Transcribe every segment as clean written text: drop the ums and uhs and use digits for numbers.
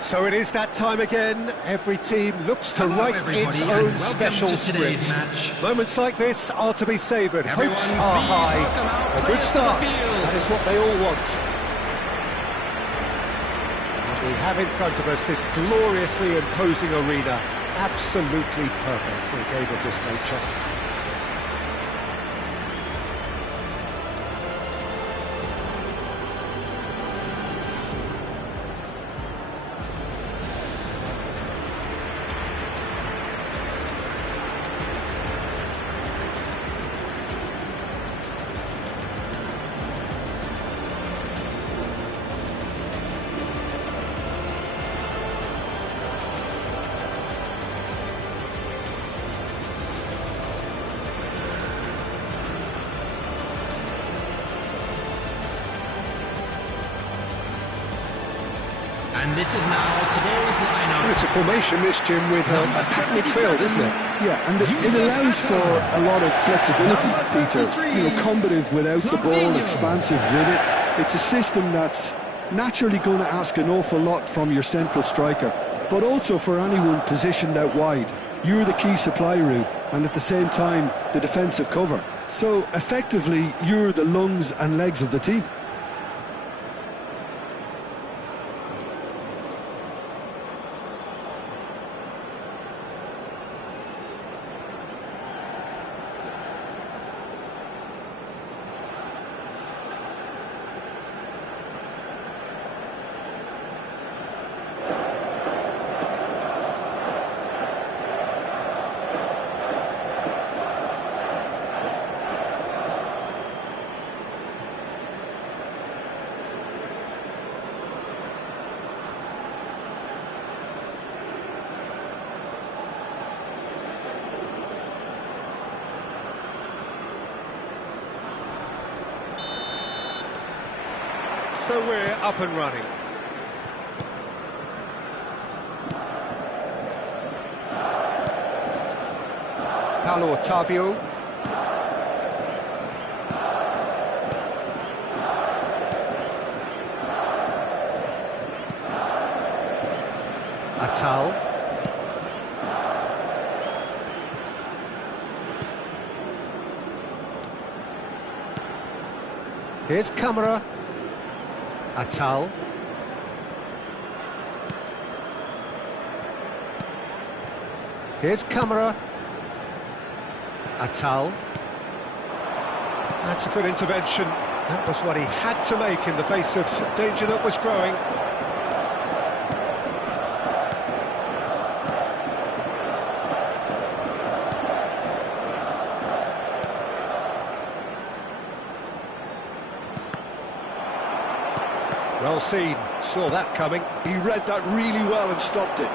So it is that time again. Every team looks to write its own special script. Moments like this are to be savoured. Hopes are high. A good start. That is what they all want. And we have in front of us this gloriously imposing arena. Absolutely perfect for a game of this nature. And this is now today's lineup. It's a formation, this, Jim, with a pattern midfield, isn't it? Yeah, and it allows for a lot of flexibility, Peter. You know, combative without the ball, expansive with it. It's a system that's naturally going to ask an awful lot from your central striker, but also for anyone positioned out wide. You're the key supply route, and at the same time, the defensive cover. So, effectively, you're the lungs and legs of the team. So we're up and running. Paulo Otavio. Atal. Here's Camara. Atal. Here's Camara. Atal. That's a good intervention. That was what he had to make in the face of danger that was growing. Well seen, saw that coming. He read that really well and stopped it.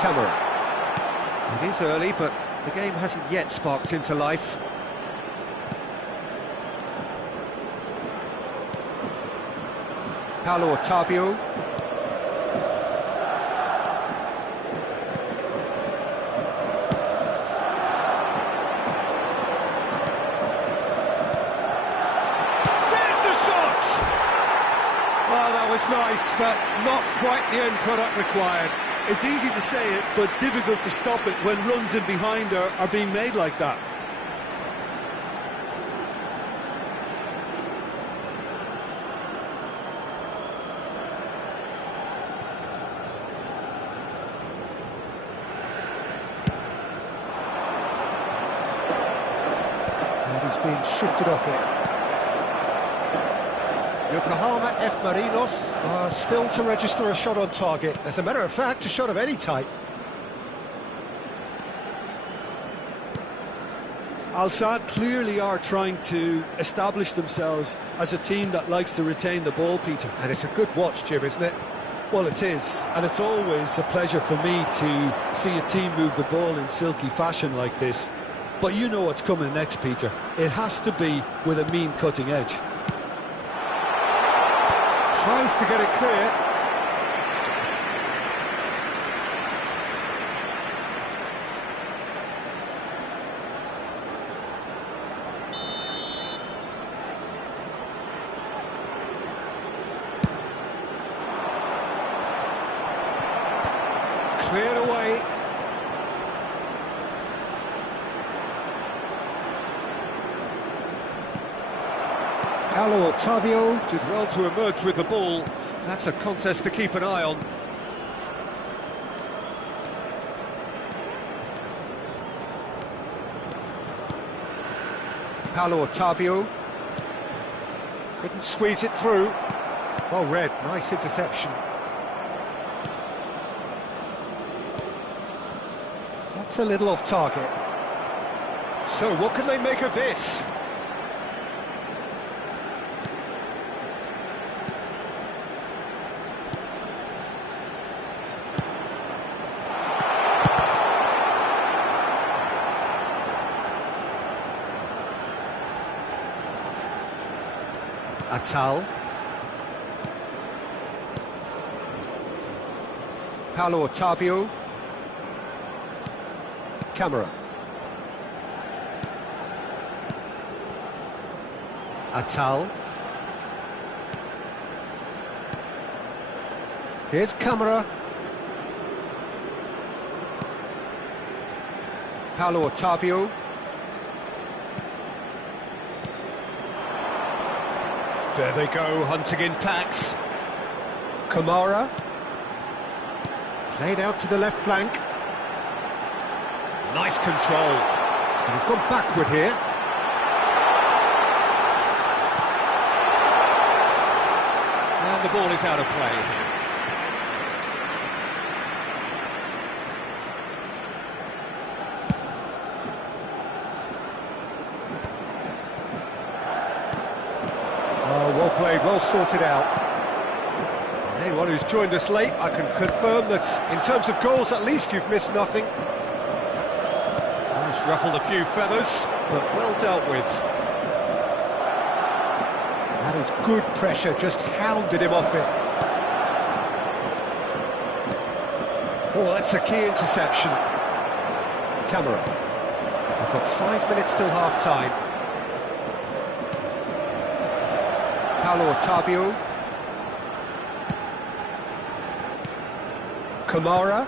Camara. It is early, but the game hasn't yet sparked into life. Paulo Otavio. Oh, that was nice, but not quite the end product required. It's easy to say it, but difficult to stop it when runs in behind are being made like that. And he's being shifted off it. YOKOHAMA F MARINOS are still to register a shot on target. As a matter of fact, a shot of any type. SADD clearly are trying to establish themselves as a team that likes to retain the ball, Peter. And it's a good watch, Jim, isn't it? Well, it is, and it's always a pleasure for me to see a team move the ball in silky fashion like this. But you know what's coming next, Peter. It has to be with a mean cutting edge. Tries to get it clear. Cleared away. Paulo Otavio did well to emerge with the ball. That's a contest to keep an eye on. Paulo Otavio couldn't squeeze it through. Well read, nice interception. That's a little off target. So what can they make of this? Atal. Paulo Otavio. Camera. Atal. Here's Camera. Paulo Otavio. There they go, hunting in tacks. Kamara. Played out to the left flank. Nice control. And he's gone backward here. And the ball is out of play. Well played, well sorted out. Anyone who's joined us late, I can confirm that in terms of goals, at least you've missed nothing. Well, it's ruffled a few feathers, but well dealt with. That is good pressure, just hounded him off it. Oh, that's a key interception. Camera. We've got 5 minutes till half-time. Paulo Otavio. Kamara.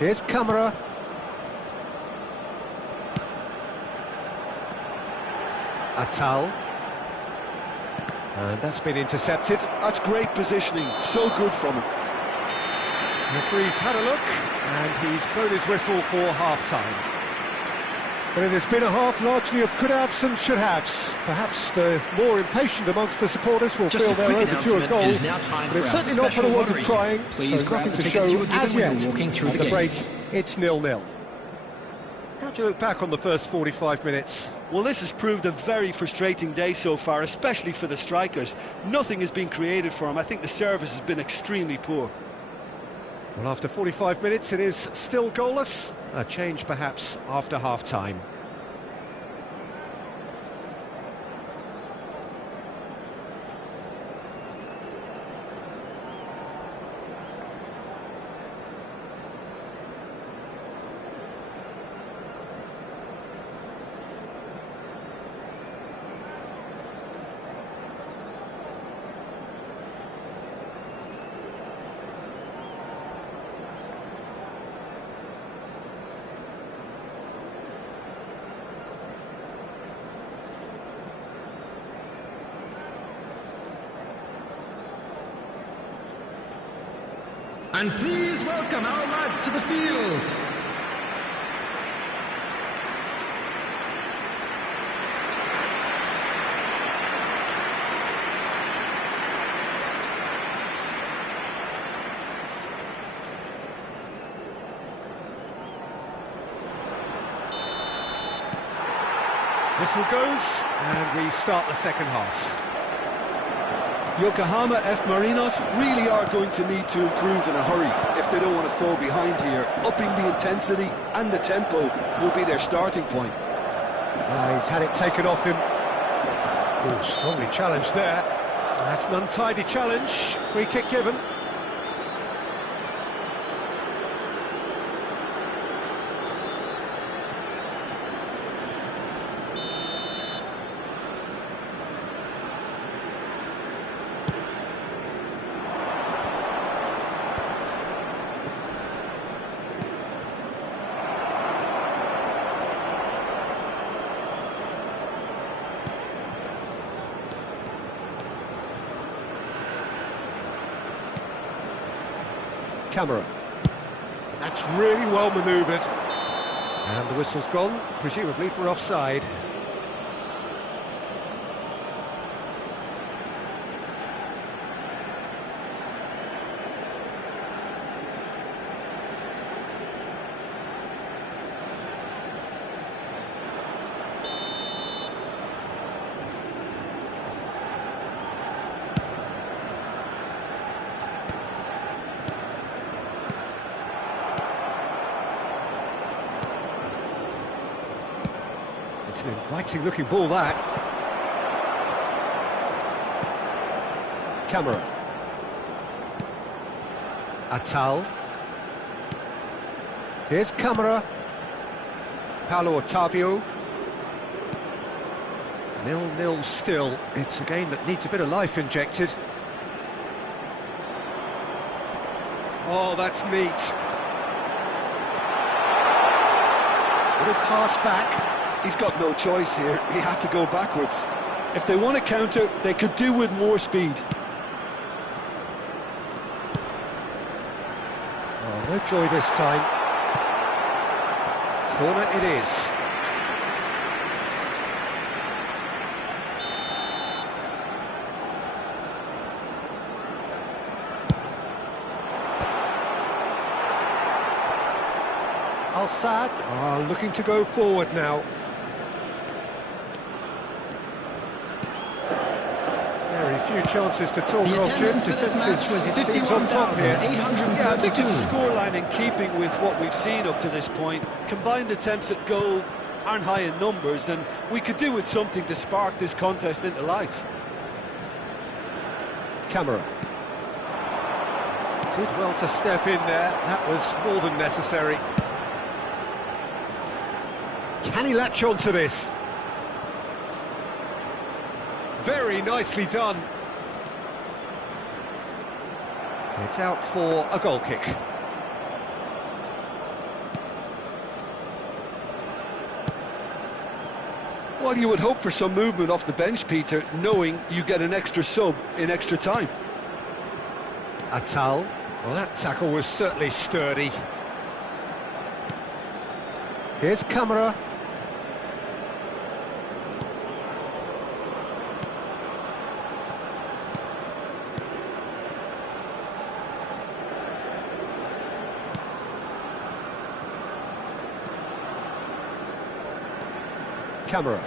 Here's Kamara. Atal. And that's been intercepted. That's great positioning, so good from him. The referee's had a look, and he's blown his whistle for half-time. But it has been a half largely of could-haves and should-haves. Perhaps the more impatient amongst the supporters will feel they're overdue a goal, but it's certainly not for the want of trying, so nothing to show as yet. At the break, it's 0-0. How do you look back on the first 45 minutes? Well, this has proved a very frustrating day so far, especially for the strikers. Nothing has been created for them. I think the service has been extremely poor. Well, after 45 minutes, it is still goalless. A change, perhaps, after half-time. And please welcome our lads to the field. Whistle goes, and we start the second half. Yokohama F. Marinos really are going to need to improve in a hurry if they don't want to fall behind here. Upping the intensity and the tempo will be their starting point. He's had it taken off him. Oh, strongly challenged there. That's an untidy challenge. Free kick given. Camera. That's really well manoeuvred. And the whistle's gone, presumably for offside. It's an inviting-looking ball, that. Camera. Atal. Here's Camera. Paulo Otavio. 0-0 still. It's a game that needs a bit of life injected. Oh, that's neat. Little pass back. He's got no choice here. He had to go backwards. If they want to counter, they could do with more speed. Oh, no joy this time. Corner it is. SADD are looking to go forward now. Very few chances to talk of, Jim. Defences, it seems, on top here. Yeah, I think it's a scoreline in keeping with what we've seen up to this point. Combined attempts at goal aren't high in numbers, and we could do with something to spark this contest into life. Camera. Did well to step in there. That was more than necessary. Can he latch on to this? Very nicely done. It's out for a goal kick. Well, you would hope for some movement off the bench, Peter, knowing you get an extra sub in extra time. Atal. Well, that tackle was certainly sturdy. Here's Camera. Camera.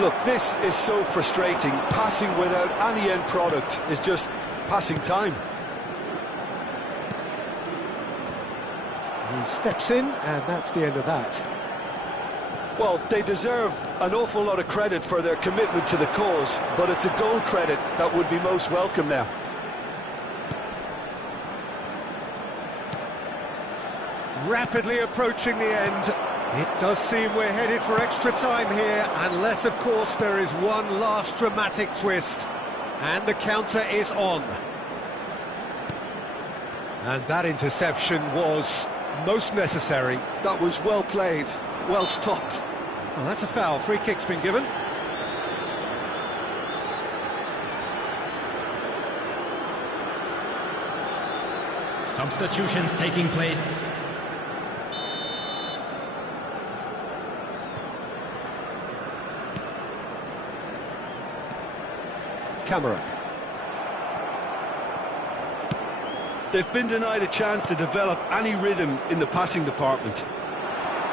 Look, this is so frustrating. Passing without any end product is just passing time. He steps in, and that's the end of that. Well, they deserve an awful lot of credit for their commitment to the cause, but it's a goal credit that would be most welcome now. Rapidly approaching the end. It does seem we're headed for extra time here, unless, of course, there is one last dramatic twist. And the counter is on. And that interception was most necessary. That was well played, well stopped. Well, that's a foul. Free kick's been given. Substitutions taking place. Camera. They've been denied a chance to develop any rhythm in the passing department.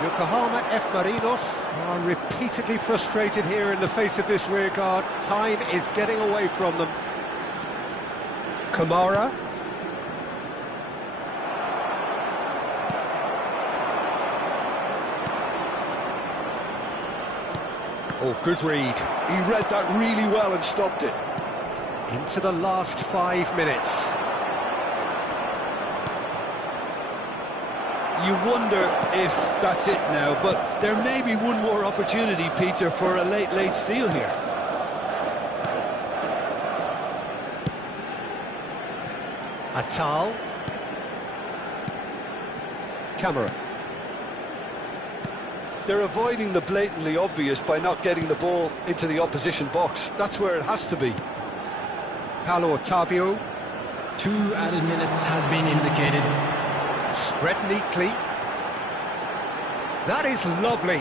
YOKOHAMA MARINOS are repeatedly frustrated here in the face of this rearguard. Time is getting away from them. Kamara. Oh, good read. He read that really well and stopped it. Into the last 5 minutes. you wonder if that's it now, but there may be one more opportunity, Peter, for a late steal here. Atal. Camera. They're avoiding the blatantly obvious by not getting the ball into the opposition box. That's where it has to be. Paulo Otavio. 2 added minutes has been indicated. Spread neatly. That is lovely.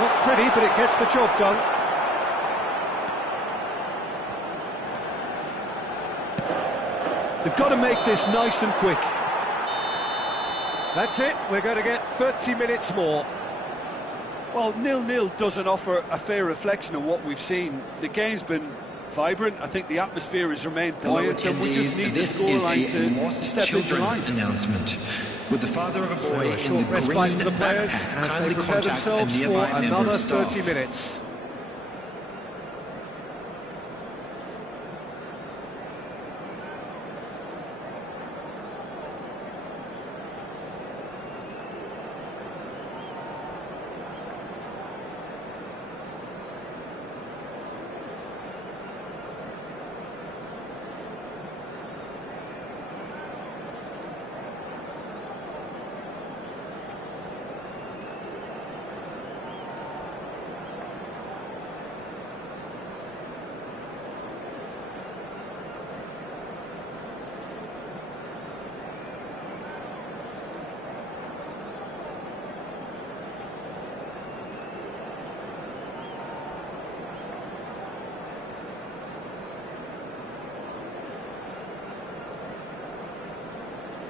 Not pretty, but it gets the job done. They've got to make this nice and quick. That's it, we're going to get 30 minutes more. Well, 0-0 doesn't offer a fair reflection of what we've seen. The game's been vibrant. I think the atmosphere has remained buoyant, and we just need the scoreline to step into line. Announcement. With the father of a boy So a short respite for the players as they prepare themselves for another 30 minutes.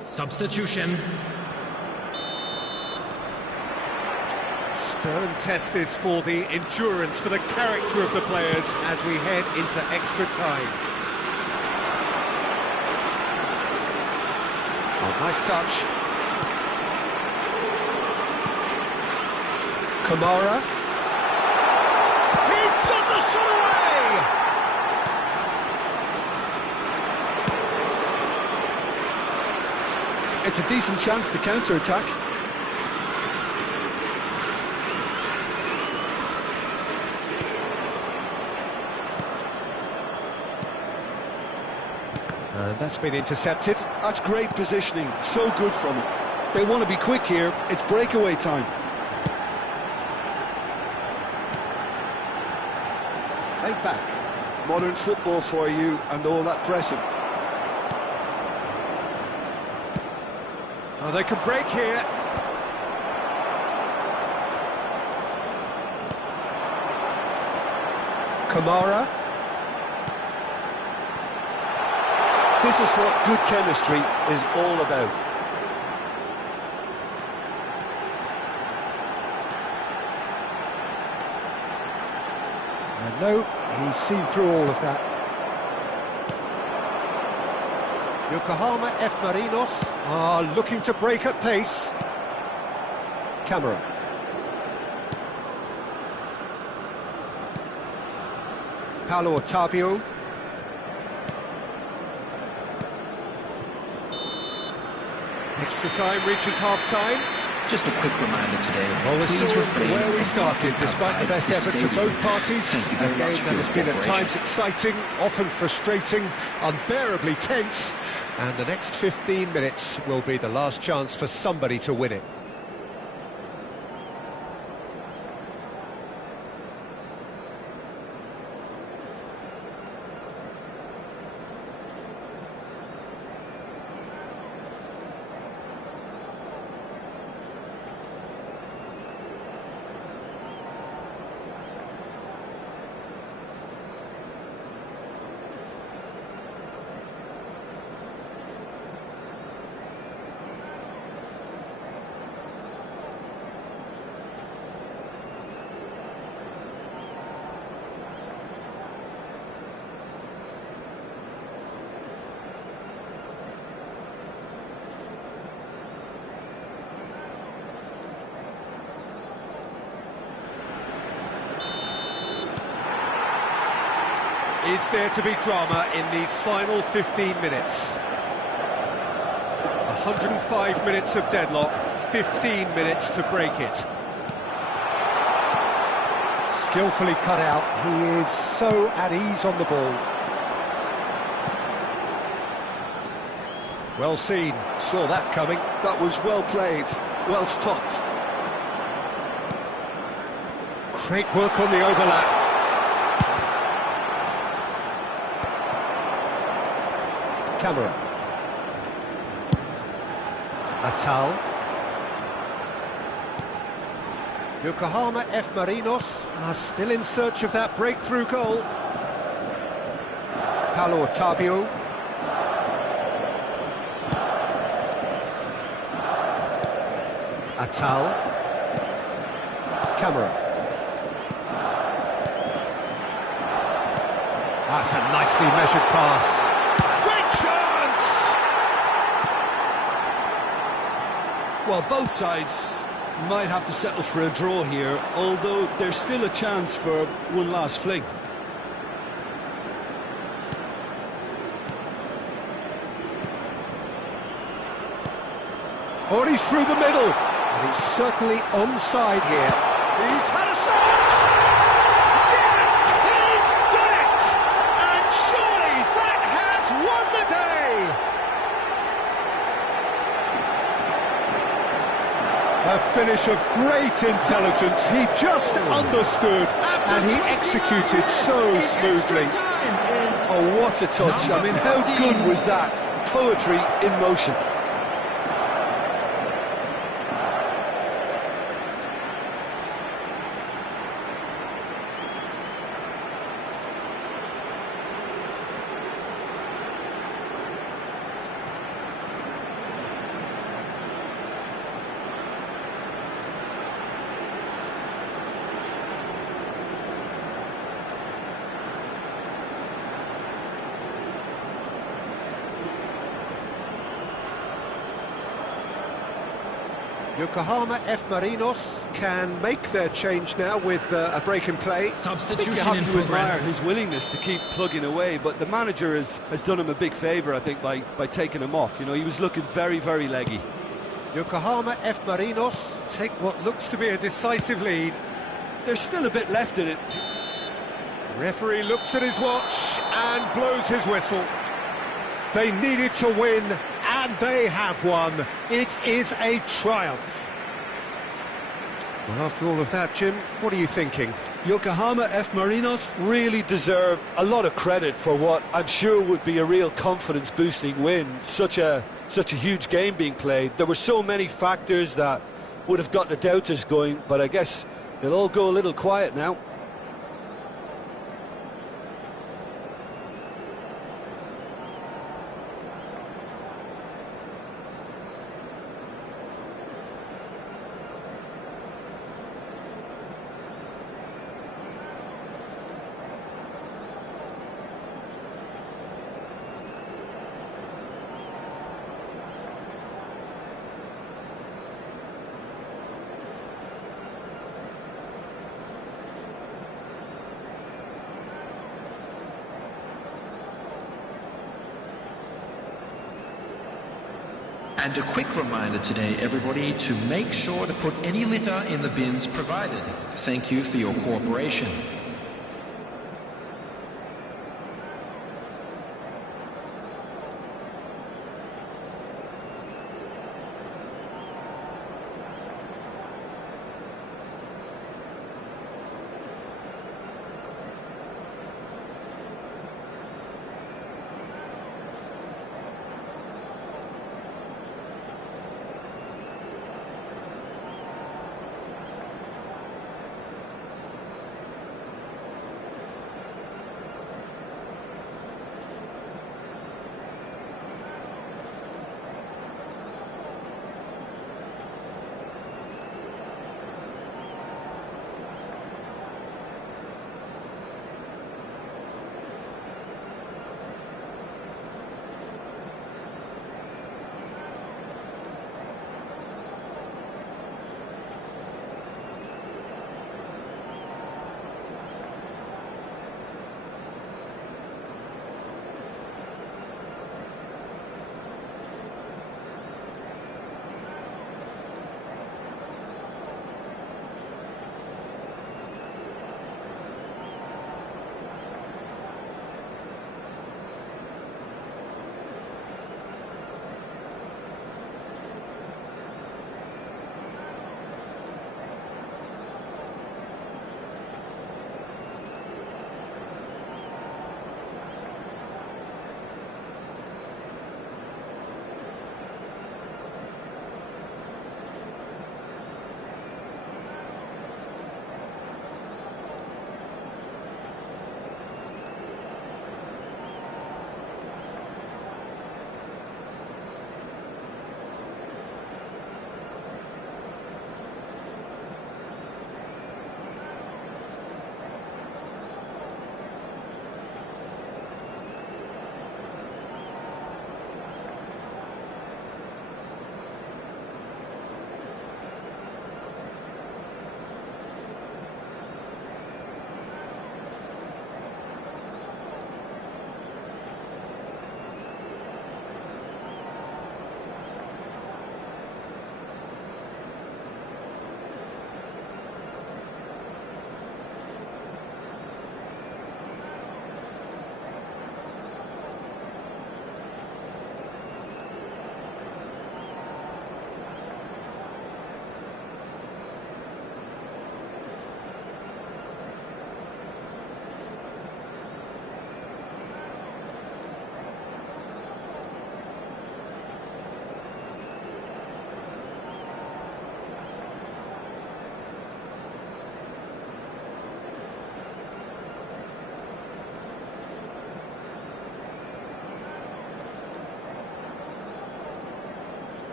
Substitution. Stern test this for the endurance, for the character of the players as we head into extra time. Oh, nice touch. Kamara. He's got the shot away! It's a decent chance to counter-attack. And that's been intercepted. That's great positioning, so good from him. They want to be quick here, it's breakaway time. Take back. Modern football for you and all that pressing. Oh, they can break here. Kamara. This is what good chemistry is all about. And no, he's seen through all of that. Yokohama F. Marinos are looking to break at pace. Camera. Paulo Otavio. Extra time reaches half-time. Just a quick reminder today. Well, we're still where we started, despite the best efforts of both parties. A game that has been at times exciting, often frustrating, unbearably tense. And the next 15 minutes will be the last chance for somebody to win it. Is there to be drama in these final 15 minutes? A 105 minutes of deadlock, 15 minutes to break it. Skillfully cut out, he is so at ease on the ball. Well seen, saw that coming. That was well played, well stopped. Great work on the overlap. Camera. Atal. Yokohama F. Marinos are still in search of that breakthrough goal. Paulo Otavio. Atal. Camera. That's a nicely measured pass. Great chance! Well, both sides might have to settle for a draw here, although there's still a chance for one last fling. Oh, and he's through the middle. And he's certainly onside here. He's had a shot! Yes, he's done it! And surely that has won the day! A finish of great intelligence. He just understood and he executed so smoothly. Oh, what a touch. I mean, how good was that? Poetry in motion. Yokohama F. Marinos can make their change now with a break in play. I think you have to admire his willingness to keep plugging away, but the manager has done him a big favour, I think, by taking him off. You know, he was looking very, very leggy. Yokohama F. Marinos take what looks to be a decisive lead. There's still a bit left in it. Referee looks at his watch and blows his whistle. They needed to win, and they have won. It is a triumph. Well, after all of that, Jim, what are you thinking? Yokohama F. Marinos really deserve a lot of credit for what I'm sure would be a real confidence-boosting win. Such a huge game being played. There were so many factors that would have got the doubters going, but I guess they'll all go a little quiet now. And a quick reminder today, everybody, to make sure to put any litter in the bins provided. Thank you for your cooperation.